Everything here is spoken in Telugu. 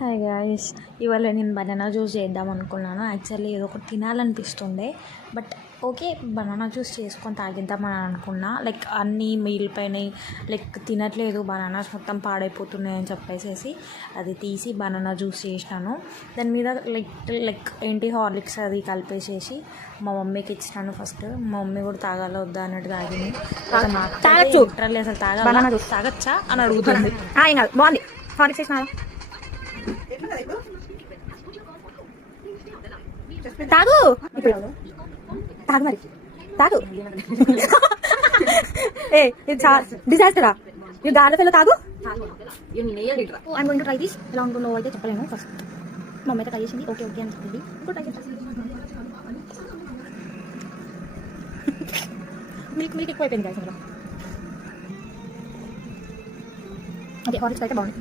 హాయ్ గాయ్స్, ఇవాళ నేను బనానా జ్యూస్ చేద్దాం అనుకున్నాను. యాక్చువల్లీ ఏదో ఒకటి తినాలనిపిస్తుండే, బట్ ఓకే బనానా జ్యూస్ చేసుకొని తాగిద్దామని అనుకున్నా. లైక్ అన్నీ మిగిలిపోయినాయి, లైక్ తినట్లేదు, బనానాస్ మొత్తం పాడైపోతున్నాయి అని చెప్పేసి అది తీసి బనానా జ్యూస్ చేసినాను. దాని మీద లైక్ ఏంటి హార్లిక్స్ అది కలిపేసేసి మా మమ్మీకి ఇచ్చినాను. ఫస్ట్ మా మమ్మీ కూడా తాగాల వద్దా అన్నట్టు తాగింది. తాగొచ్చు అసలు తాగచ్చా అని అడుగుతుంది. బాగుంది హార్లిక్స్ వేసినా తాగు తాగు మరి తాగు ఏ ఇది డిజాస్టరా యూ గార్ల పిల్ల తాగు. I'm going to try this. ఎలా ఉంటుందో అయితే చెప్పలేను. ఫస్ట్ మా అమ్మ అయితే ట్రై చేసింది, ఓకే ఓకే అని చెప్పింది. ఇంకో ట్రై చేసి మిల్క్ ఎక్కువ అయిపోయింది కదా. ఓకే హార్లిక్స్ అయితే బాగుంది.